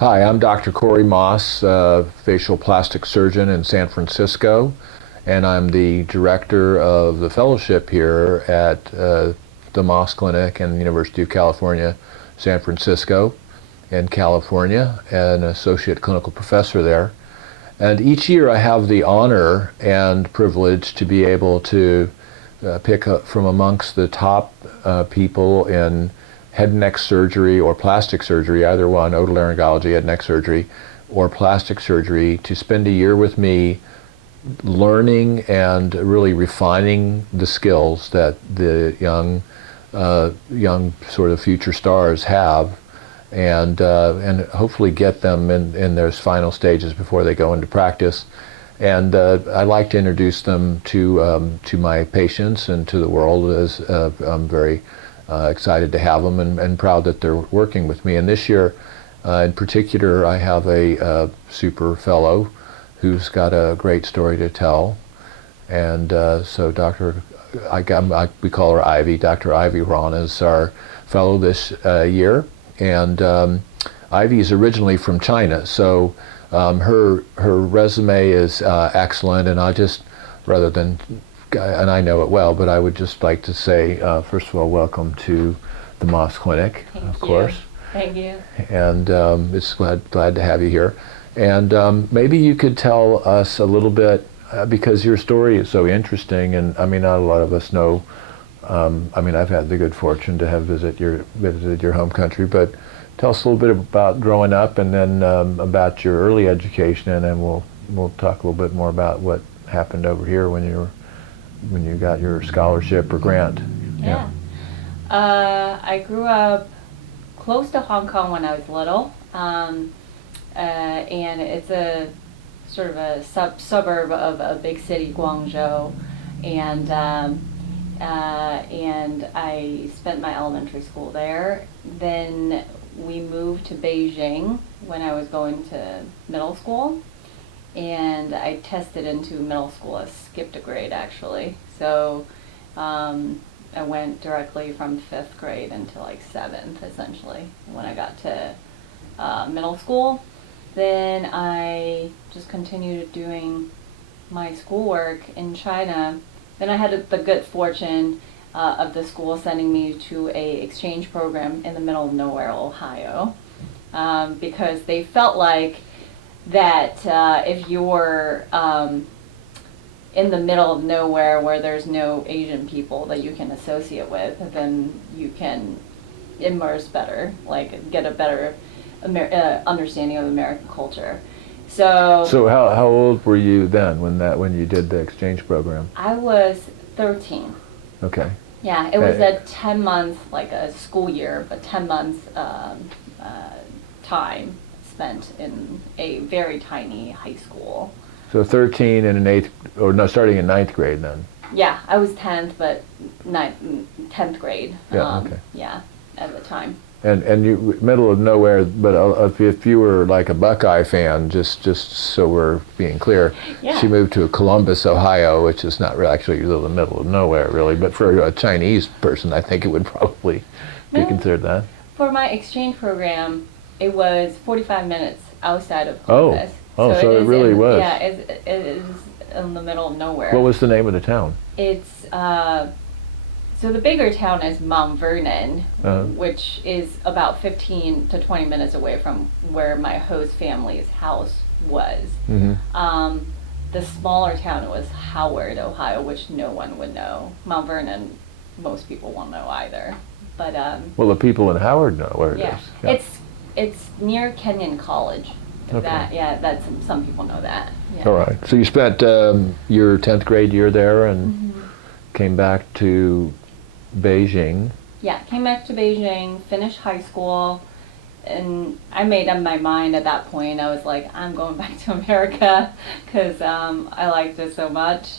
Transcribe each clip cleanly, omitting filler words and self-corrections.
Hi, I'm Dr. Corey Maas, facial plastic surgeon in San Francisco, and I'm the director of the fellowship here at the Maas Clinic and the University of California, San Francisco in California, and an associate clinical professor there. And each year I have the honor and privilege to be able to pick up from amongst the top people in head and neck surgery or plastic surgery, either one, otolaryngology, head and neck surgery, or plastic surgery, to spend a year with me learning and really refining the skills that the young sort of future stars have, and hopefully get them in those final stages before they go into practice. And I like to introduce them to my patients and to the world, as I'm very excited to have them and proud that they're working with me. And this year, in particular, I have a super fellow who's got a great story to tell. And so we call her Ivy. Dr. Ivy Ron is our fellow this year. And Ivy is originally from China, so her resume is excellent. And and I know it well, but I would just like to say, first of all, welcome to the Maas Clinic, of course. Thank you. And it's glad to have you here. And maybe you could tell us a little bit, because your story is so interesting, and I mean, not a lot of us know. I mean, I've had the good fortune to have visited your home country, but tell us a little bit about growing up, and then about your early education, and then we'll talk a little bit more about what happened over here when you got your scholarship or grant. Yeah. I grew up close to Hong Kong when I was little, and it's a sort of a suburb of a big city, Guangzhou, and I spent my elementary school there. Then we moved to Beijing when I was going to middle school, and I tested into middle school. I skipped a grade, actually. So I went directly from 5th grade until like 7th, essentially, when I got to middle school. Then I just continued doing my schoolwork in China. Then I had the good fortune of the school sending me to a exchange program in the middle of nowhere, Ohio, because they felt like that if you're in the middle of nowhere where there's no Asian people that you can associate with, then you can immerse better, like get a better understanding of American culture. So how old were you then when you did the exchange program? I was 13. Okay. Yeah, it was a 10-month, like a school year, but 10 months time spent in a very tiny high school. So 13 and starting in 9th grade then. Yeah, I was 10th, but 10th grade. Yeah, okay. Yeah, at the time. And you middle of nowhere, but if you were like a Buckeye fan, just so we're being clear, Yeah. She moved to Columbus, Ohio, which is not really actually the middle of nowhere really, but for a Chinese person, I think it would probably be considered that. For my exchange program, it was 45 minutes outside of Columbus. So it really was. Yeah, it is in the middle of nowhere. What was the name of the town? It's so the bigger town is Mount Vernon, which is about 15 to 20 minutes away from where my host family's house was. Mm-hmm. The smaller town was Howard, Ohio, which no one would know. Mount Vernon, most people won't know either. But well, the people in Howard know where it yeah. is. Yeah. It's near Kenyon College. Okay. That's some people know that. Yeah. All right. So you spent your 10th grade year there and came back to Beijing. Yeah, came back to Beijing, finished high school, and I made up my mind at that point. I was like, I'm going back to America because I liked it so much.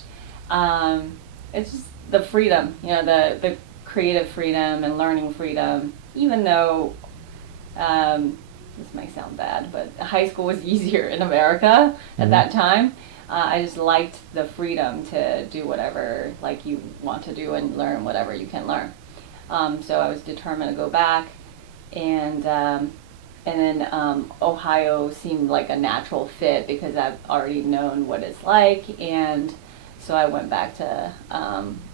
It's just the freedom, the creative freedom and learning freedom, even though this might sound bad, but high school was easier in America at that time. I just liked the freedom to do whatever like you want to do and learn whatever you can learn. So I was determined to go back, and and then Ohio seemed like a natural fit because I've already known what it's like, and so I went back to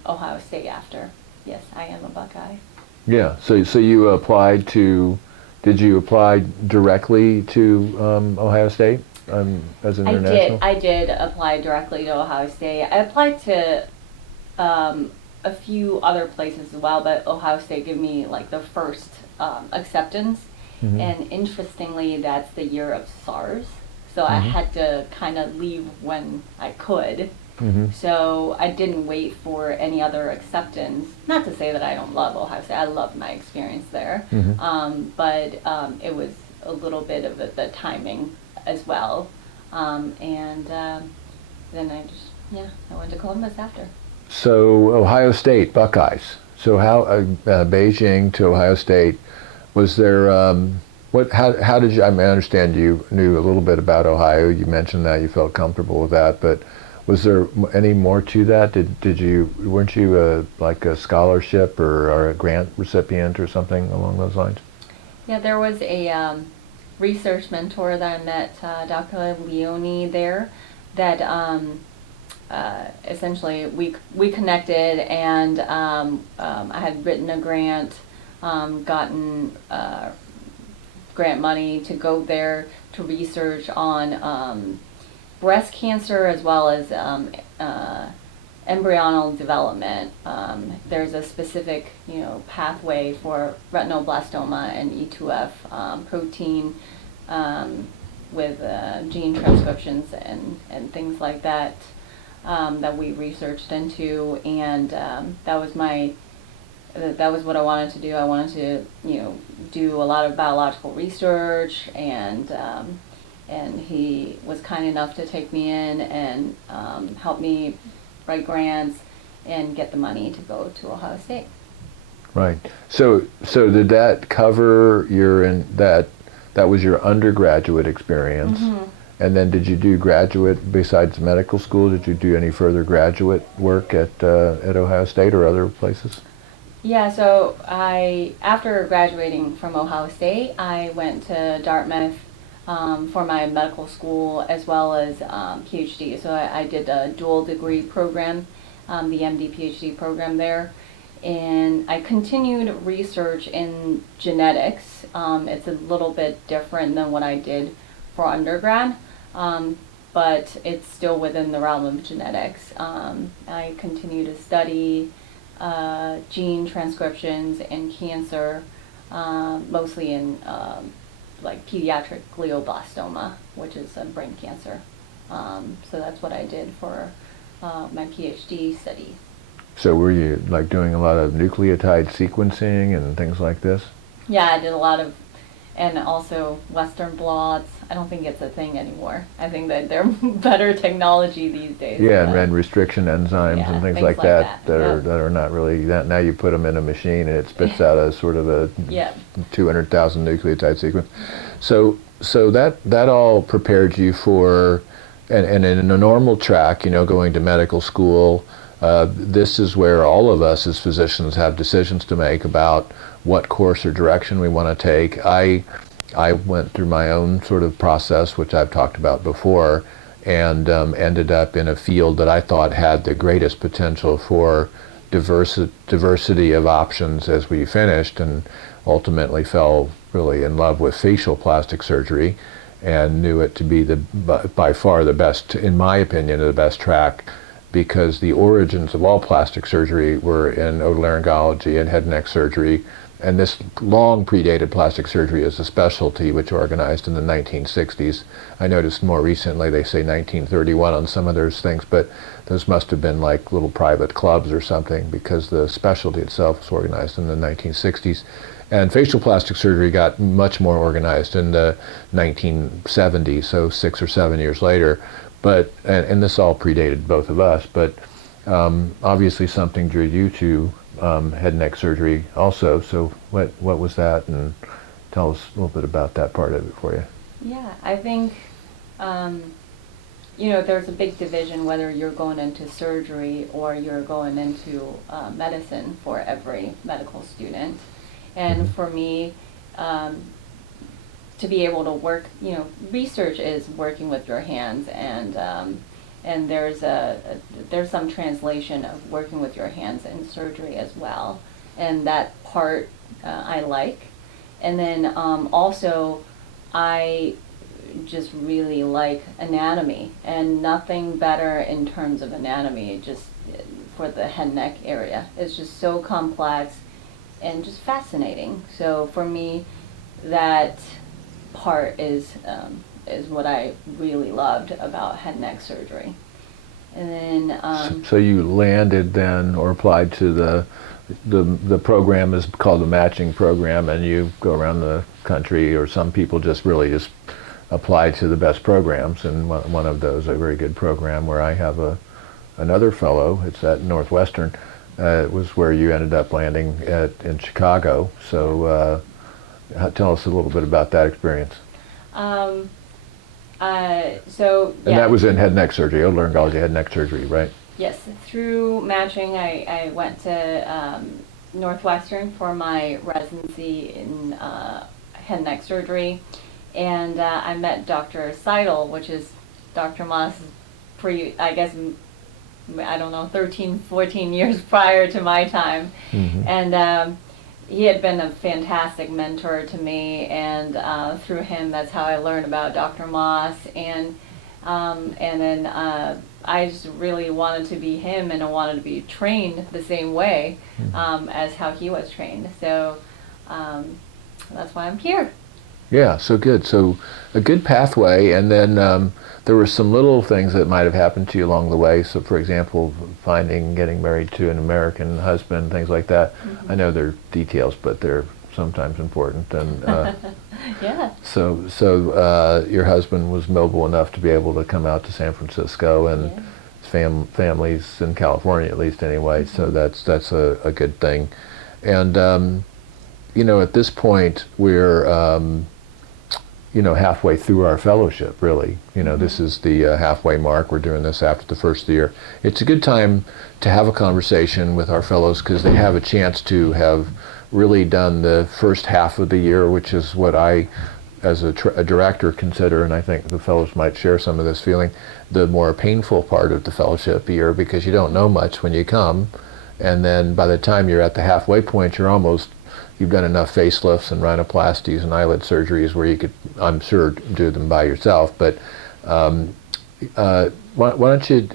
Ohio State after. Yes, I am a Buckeye. Yeah. So you applied to? Did you apply directly to Ohio State as an international? I did apply directly to Ohio State. I applied to a few other places as well, but Ohio State gave me like the first acceptance. Mm-hmm. And interestingly, that's the year of SARS. So I had to kind of leave when I could. Mm-hmm. So I didn't wait for any other acceptance. Not to say that I don't love Ohio State. I loved my experience there. Mm-hmm. But it was a little bit of the timing as well. And then I went to Columbus after. So Ohio State Buckeyes. So how Beijing to Ohio State, was there how did you, I mean, I understand you knew a little bit about Ohio, you mentioned that you felt comfortable with that, but was there any more to that? Weren't you like a scholarship or a grant recipient or something along those lines? Yeah, there was a research mentor that I met, Dr. Leone there, that essentially we connected, and I had written a grant, gotten grant money to go there to research on breast cancer as well as embryonal development. There's a specific, pathway for retinoblastoma and E2F protein with gene transcriptions and things like that that we researched into, and that was what I wanted to do. I wanted to, do a lot of biological research, and he was kind enough to take me in and help me write grants and get the money to go to Ohio State. Right. So did that cover that was your undergraduate experience? Mm-hmm. And then did you do graduate, besides medical school, did you do any further graduate work at Ohio State or other places? Yeah, so after graduating from Ohio State, I went to Dartmouth for my medical school as well as PhD. So I did a dual degree program, the MD PhD program there. And I continued research in genetics. It's a little bit different than what I did for undergrad, but it's still within the realm of genetics. I continue to study gene transcriptions in cancer, mostly in like pediatric glioblastoma, which is a brain cancer. So that's what I did for my PhD studies. So were you like doing a lot of nucleotide sequencing and things like this? Yeah, I did a lot of, and also Western blots. I don't think it's a thing anymore. I think that they're better technology these days. Yeah, and restriction enzymes and things like that Yep. are not really that. Now you put them in a machine and it spits out a sort of a Yep. 200,000 nucleotide sequence. So that all prepared you for, and in a normal track, going to medical school. This is where all of us as physicians have decisions to make about what course or direction we want to take. I went through my own sort of process, which I've talked about before, and ended up in a field that I thought had the greatest potential for diversity of options as we finished, and ultimately fell really in love with facial plastic surgery and knew it to be by far the best, in my opinion, the best track, because the origins of all plastic surgery were in otolaryngology and head and neck surgery, and this long predated plastic surgery as a specialty which organized in the 1960s. I noticed more recently they say 1931 on some of those things, but those must have been like little private clubs or something, because the specialty itself was organized in the 1960s. And facial plastic surgery got much more organized in the 1970s, so 6 or 7 years later. But and this all predated both of us, but obviously something drew you to head and neck surgery also. So what was that, and tell us a little bit about that part of it for you. Yeah, I think there's a big division whether you're going into surgery or you're going into medicine for every medical student. And for me, to be able to work, research is working with your hands, and there's some translation of working with your hands in surgery as well, and that part I like. And then also I just really like anatomy, and nothing better in terms of anatomy, just for the head neck area. It's just so complex and just fascinating. So for me, that part is what I really loved about head neck surgery. And then So you landed then, or applied to the program is called the matching program, and you go around the country, or some people just really just apply to the best programs, and one of those, a very good program where I have another fellow, it's at Northwestern, it was where you ended up landing in Chicago. So tell us a little bit about that experience. so And yeah. that was in head neck surgery, otolaryngology head neck surgery, right? Yes, through matching, I went to Northwestern for my residency in head and neck surgery, and I met Dr. Seidel, which is Dr. Maas, I guess, I don't know, 13, 14 years prior to my time. Mm-hmm. And he had been a fantastic mentor to me, and through him, that's how I learned about Dr. Maas, and then I just really wanted to be him, and I wanted to be trained the same way as how he was trained. So that's why I'm here. Yeah, so good. So a good pathway, and then there were some little things that might have happened to you along the way. So, for example, getting married to an American husband, things like that. Mm-hmm. I know they're details, but they're sometimes important. And yeah. So your husband was mobile enough to be able to come out to San Francisco, and Yeah. families in California, at least anyway. Mm-hmm. So that's a good thing. And at this point, we're halfway through our fellowship, really. This is the halfway mark. We're doing this after the first year. It's a good time to have a conversation with our fellows, because they have a chance to have really done the first half of the year, which is what I, as a director, consider, and I think the fellows might share some of this feeling, the more painful part of the fellowship year, because you don't know much when you come, and then by the time you're at the halfway point, you've done enough facelifts and rhinoplasties and eyelid surgeries where you could, I'm sure, do them by yourself. But why don't you,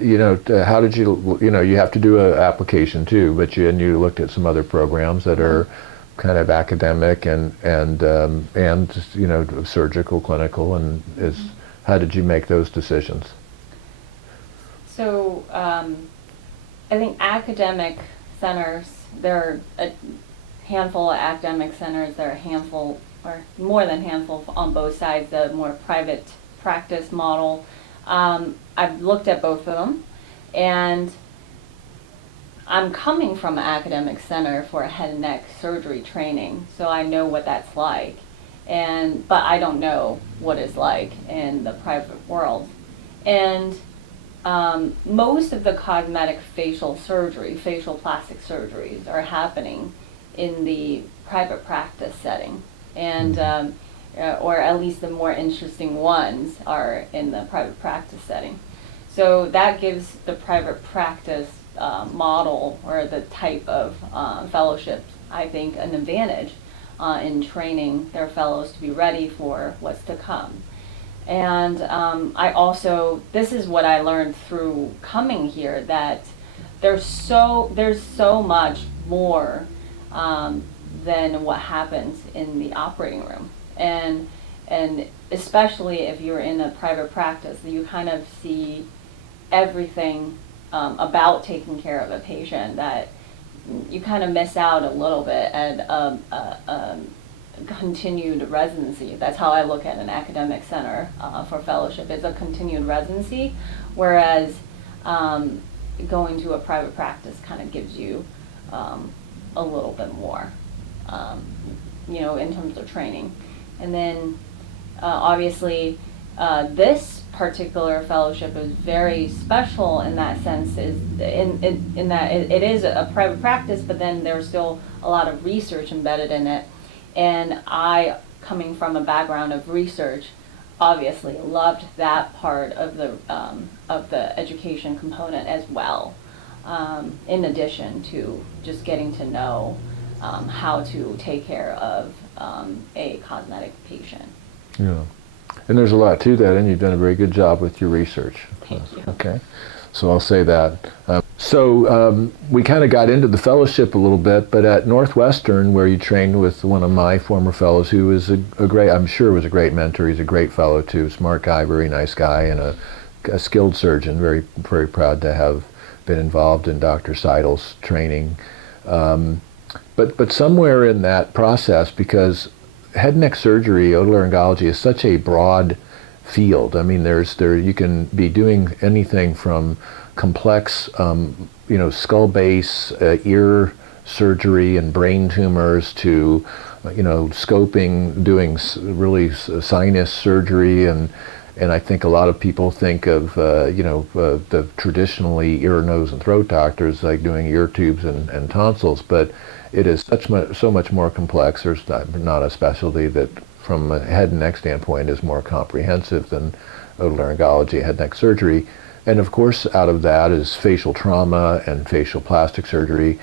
how did you have to do an application too, but you looked at some other programs that are kind of academic and surgical, clinical, and how did you make those decisions? So I think academic centers, there are a handful of academic centers. There are a handful, or more than a handful, on both sides, the more private practice model. I've looked at both of them, and I'm coming from an academic center for a head and neck surgery training, so I know what that's like. But I don't know what it's like in the private world. And most of the cosmetic facial plastic surgeries are happening in the private practice setting, and or at least the more interesting ones are in the private practice setting. So that gives the private practice model, or the type of fellowship, I think, an advantage in training their fellows to be ready for what's to come. And I also, this is what I learned through coming here, that there's so much more than what happens in the operating room, and especially if you're in a private practice, you kind of see everything about taking care of a patient that you kind of miss out a little bit at continued residency. That's how I look at an academic center for fellowship. It's a continued residency, whereas going to a private practice kind of gives you a little bit more, in terms of training. And then obviously this particular fellowship is very special in that sense, is in that it is a private practice, but then there's still a lot of research embedded in it. And I coming from a background of research, obviously loved that part of the education component as well. In addition to just getting to know how to take care of a cosmetic patient. Yeah. And there's a lot to that, and you've done a very good job with your research. Thank you. Okay. So I'll say that. We kind of got into the fellowship a little bit, but at Northwestern, where you trained with one of my former fellows, who was a great, I'm sure was a great mentor. He's a great fellow too, smart guy, very nice guy, and a skilled surgeon. Very, very proud to have been involved in Dr. Seidel's training. But somewhere in that process, because head and neck surgery, otolaryngology, is such a broad field. I mean, you can be doing anything from complex, skull base, ear surgery and brain tumors to, scoping, doing really sinus surgery, and I think a lot of people think of, the traditionally ear, nose, and throat doctors like doing ear tubes and tonsils, but it is so much more complex. There's not a specialty that, from a head and neck standpoint, is more comprehensive than otolaryngology, head and neck surgery. And of course, out of that is facial trauma and facial plastic surgery.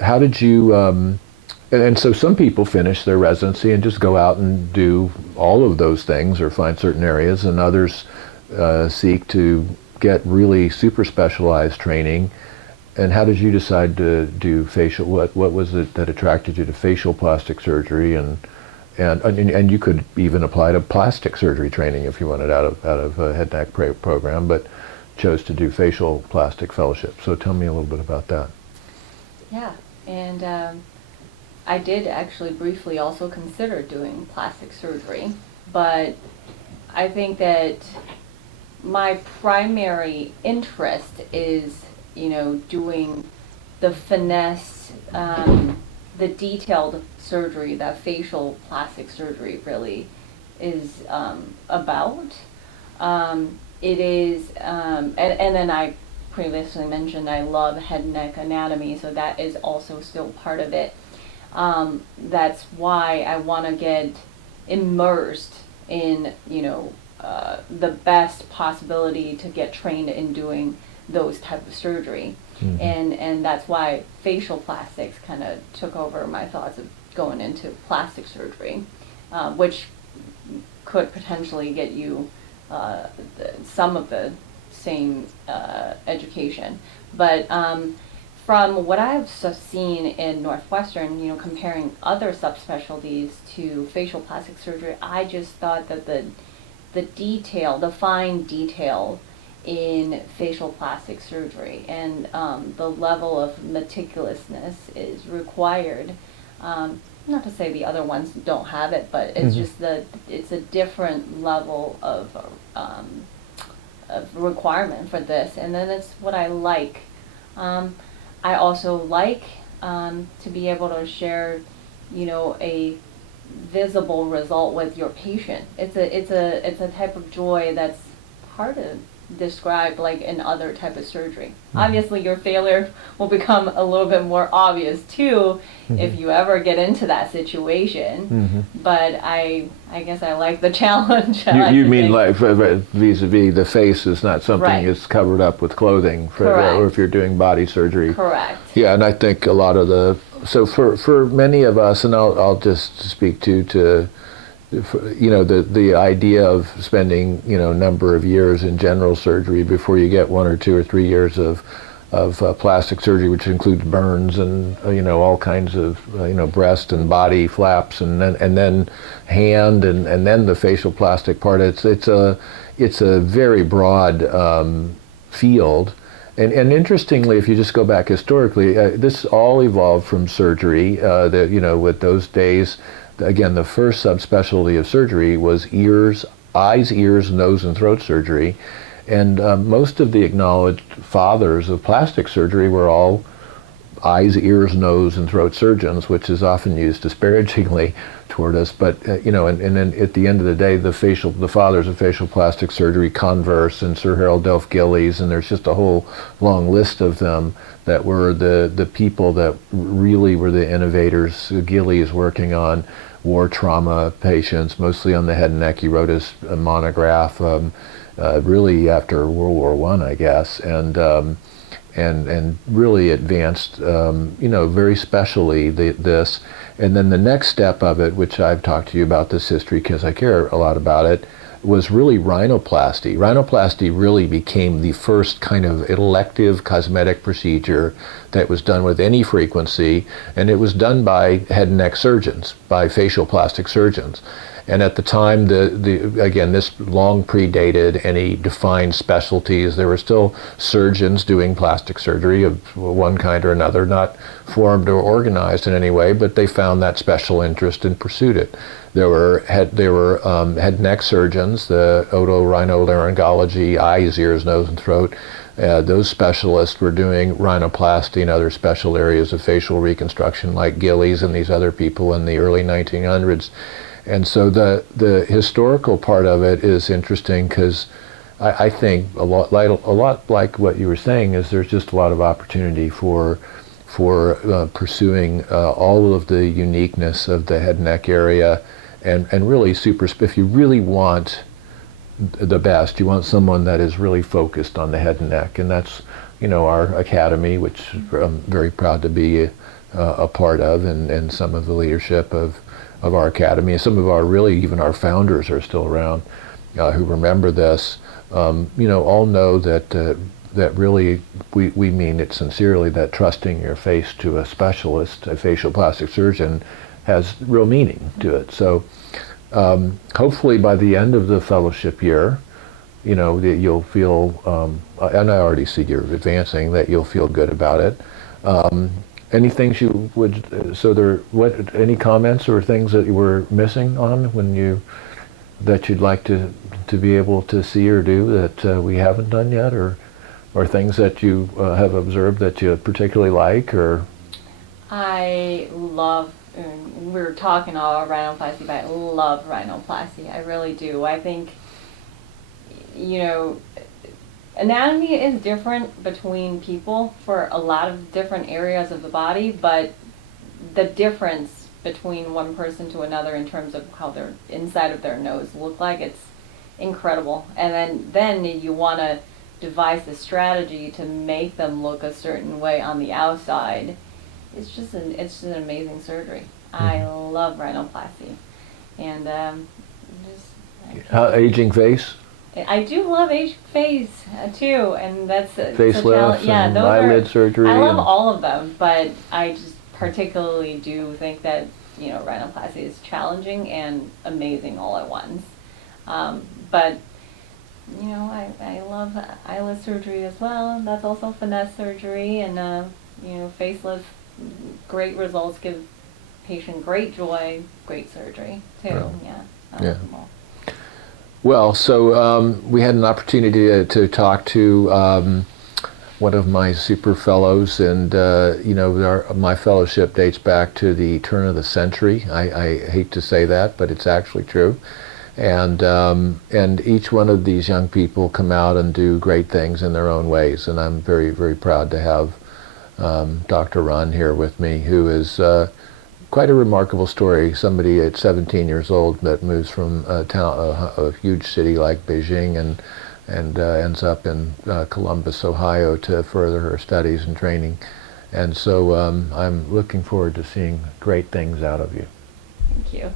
How did you, and so some people finish their residency and just go out and do all of those things or find certain areas, and others seek to get really super specialized training. And how did you decide to do facial? What was it that attracted you to facial plastic surgery, and you could even apply to plastic surgery training if you wanted out of a head and neck program, but chose to do facial plastic fellowship. So tell me a little bit about that. Yeah, and I did actually briefly also consider doing plastic surgery, but I think that my primary interest is, doing the finesse, the detailed surgery that facial plastic surgery really is about. It is, and then I previously mentioned I love head and neck anatomy, so that is also still part of it. That's why I want to get immersed in, the best possibility to get trained in doing those type of surgery. Mm-hmm. And that's why facial plastics kind of took over my thoughts of going into plastic surgery, which could potentially get you some of the same education. But from what I've seen in Northwestern, comparing other subspecialties to facial plastic surgery, I just thought that the fine detail in facial plastic surgery and the level of meticulousness is required. Not to say the other ones don't have it, but it's just it's a different level of requirement for this, and then it's what I like. I also like to be able to share, a visible result with your patient. It's a type of joy that's hard to describe, like in other type of surgery. Obviously your failure will become a little bit more obvious too if you ever get into that situation, but I guess I like the challenge. You mean like vis-a-vis the face is not something that's covered up with clothing, or if you're doing body surgery. Correct. Yeah, and I think a lot of so for many of us, and I'll just speak to the idea of spending a number of years in general surgery before you get 1 or 2 or 3 years of plastic surgery, which includes burns and all kinds of breast and body flaps, and then hand, and then the facial plastic part. It's a very broad field. And interestingly, if you just go back historically, this all evolved from surgery. With those days, again, the first subspecialty of surgery was eyes, ears, nose, and throat surgery. And most of the acknowledged fathers of plastic surgery were all eyes, ears, nose, and throat surgeons, which is often used disparagingly toward us. But and then at the end of the day, the fathers of facial plastic surgery, Converse and Sir Harold Delf Gillies, and there's just a whole long list of them that were the people that really were the innovators. Gillies working on war trauma patients, mostly on the head and neck. He wrote his monograph really after World War I, I guess, and really advanced, very specially this. And then the next step of it, which I've talked to you about this history because I care a lot about it, was really rhinoplasty. Rhinoplasty really became the first kind of elective cosmetic procedure that was done with any frequency, and it was done by head and neck surgeons, by facial plastic surgeons. And at the time, again, this long predated any defined specialties. There were still surgeons doing plastic surgery of one kind or another, not formed or organized in any way, but they found that special interest and pursued it. There were head and neck surgeons, the otorhinolaryngology, eyes, ears, nose, and throat. Those specialists were doing rhinoplasty and other special areas of facial reconstruction, like Gillies and these other people in the early 1900s. And so the historical part of it is interesting because I think a lot like what you were saying is there's just a lot of opportunity for pursuing all of the uniqueness of the head and neck area, and really if you really want the best, you want someone that is really focused on the head and neck, and that's our academy, which I'm very proud to be a part of, and some of the leadership of our academy, and some of even our founders are still around who remember this. All know that really we mean it sincerely, that trusting your face to a specialist, a facial plastic surgeon, has real meaning to it. So hopefully by the end of the fellowship year, that you'll feel, and I already see you're advancing, that you'll feel good about it. Any things you would, any comments or things that you were missing on that you'd like to be able to see or do that we haven't done yet, or things that you have observed that you particularly like, or? I love, we were talking all rhinoplasty, but I love rhinoplasty. I really do. I think, anatomy is different between people for a lot of different areas of the body, but the difference between one person to another in terms of how their inside of their nose look like, it's incredible. And then you want to devise a strategy to make them look a certain way on the outside. It's just an amazing surgery. Mm-hmm. I love rhinoplasty, and aging face. I do love aging face too, and that's facelift, and eyelid surgery. I love all of them, but I just particularly do think that rhinoplasty is challenging and amazing all at once. But I love eyelid surgery as well. That's also finesse surgery, and facelift. Great results give patient great joy. Great surgery too. Yeah. Well, so we had an opportunity to talk to one of my super fellows, and my fellowship dates back to the turn of the century. I hate to say that, but it's actually true. And each one of these young people come out and do great things in their own ways, and I'm very, very proud to have Dr. Ron here with me, who is quite a remarkable story. Somebody at 17 years old that moves from a huge city like Beijing and ends up in Columbus, Ohio, to further her studies and training. And so I'm looking forward to seeing great things out of you. Thank you.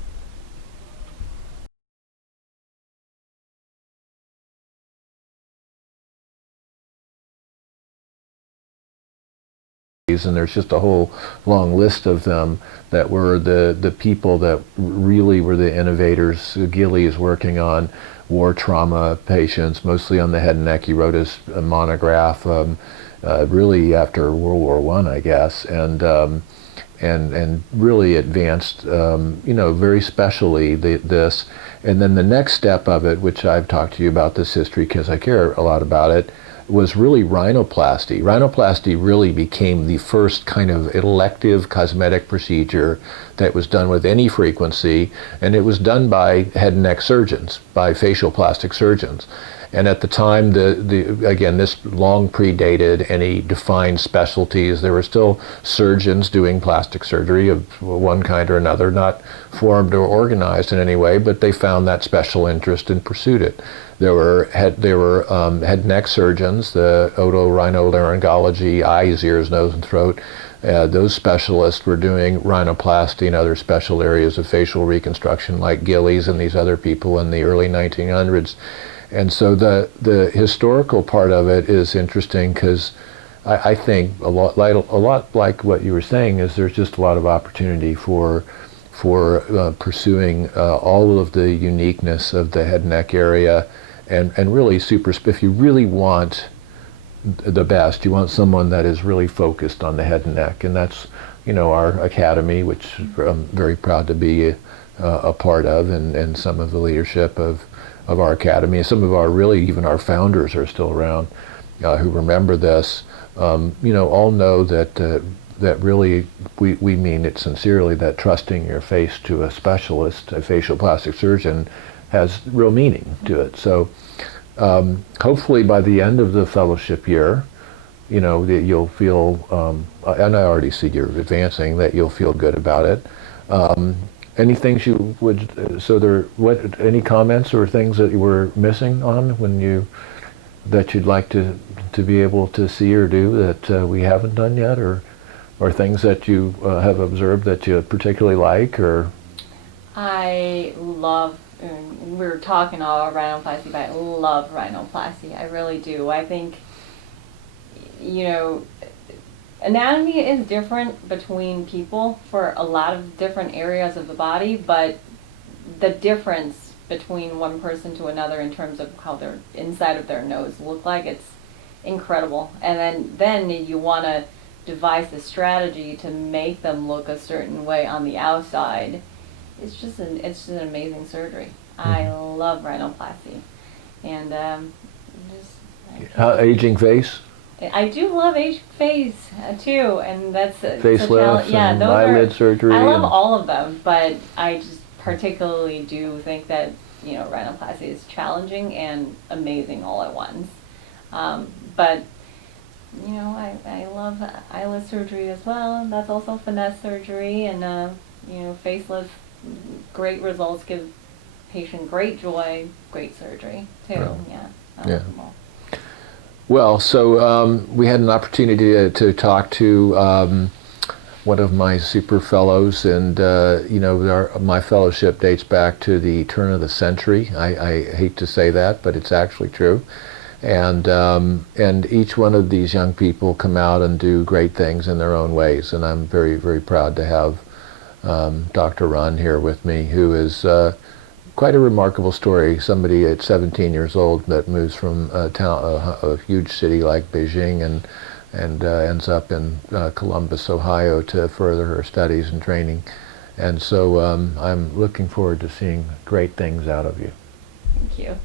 And there's just a whole long list of them that were the people that really were the innovators. Gillies working on war trauma patients, mostly on the head and neck. He wrote his monograph really after World War I, I guess, and really advanced, very specially this. And then the next step of it, which I've talked to you about this history because I care a lot about it, was really rhinoplasty. Rhinoplasty really became the first kind of elective cosmetic procedure that was done with any frequency, and it was done by head and neck surgeons, by facial plastic surgeons. And at the time, again, this long predated any defined specialties. There were still surgeons doing plastic surgery of one kind or another, not formed or organized in any way, but they found that special interest and pursued it. There were head and neck surgeons, the otorhinolaryngology, eyes, ears, nose, and throat. Those specialists were doing rhinoplasty and other special areas of facial reconstruction, like Gillies and these other people in the early 1900s. And so the historical part of it is interesting because I think a lot like what you were saying is there's just a lot of opportunity for pursuing all of the uniqueness of the head and neck area, and really if you really want the best, you want someone that is really focused on the head and neck, and that's our academy, which I'm very proud to be a part of, and some of the leadership of our academy. Some of even our founders are still around who remember this. All know that really we mean it sincerely, that trusting your face to a specialist, a facial plastic surgeon, has real meaning to it. So hopefully by the end of the fellowship year, that you'll feel, and I already see you're advancing, that you'll feel good about it. Any things you would, any comments or things that you were missing on that you'd like to be able to see or do that we haven't done yet, or things that you have observed that you particularly like, or? I love, we were talking all rhinoplasty, but I love rhinoplasty. I really do. I think, anatomy is different between people for a lot of different areas of the body, but the difference between one person to another in terms of how their inside of their nose look like, it's incredible. And then you want to devise a strategy to make them look a certain way on the outside. It's just an amazing surgery. Mm-hmm. I love rhinoplasty, and aging face. I do love aging face too, and that's facelifts and eyelid surgery. I love all of them, but I just particularly do think that rhinoplasty is challenging and amazing all at once. But I love eyelid surgery as well, and that's also finesse surgery, and facelift. Great results give patient great joy, great surgery too. Yeah. Well, so we had an opportunity to talk to one of my super fellows, and my fellowship dates back to the turn of the century. I hate to say that, but it's actually true. And each one of these young people come out and do great things in their own ways, and I'm very, very proud to have Dr. Ron here with me, who is quite a remarkable story. Somebody at 17 years old that moves from a huge city like Beijing and ends up in Columbus, Ohio, to further her studies and training. And so I'm looking forward to seeing great things out of you. Thank you.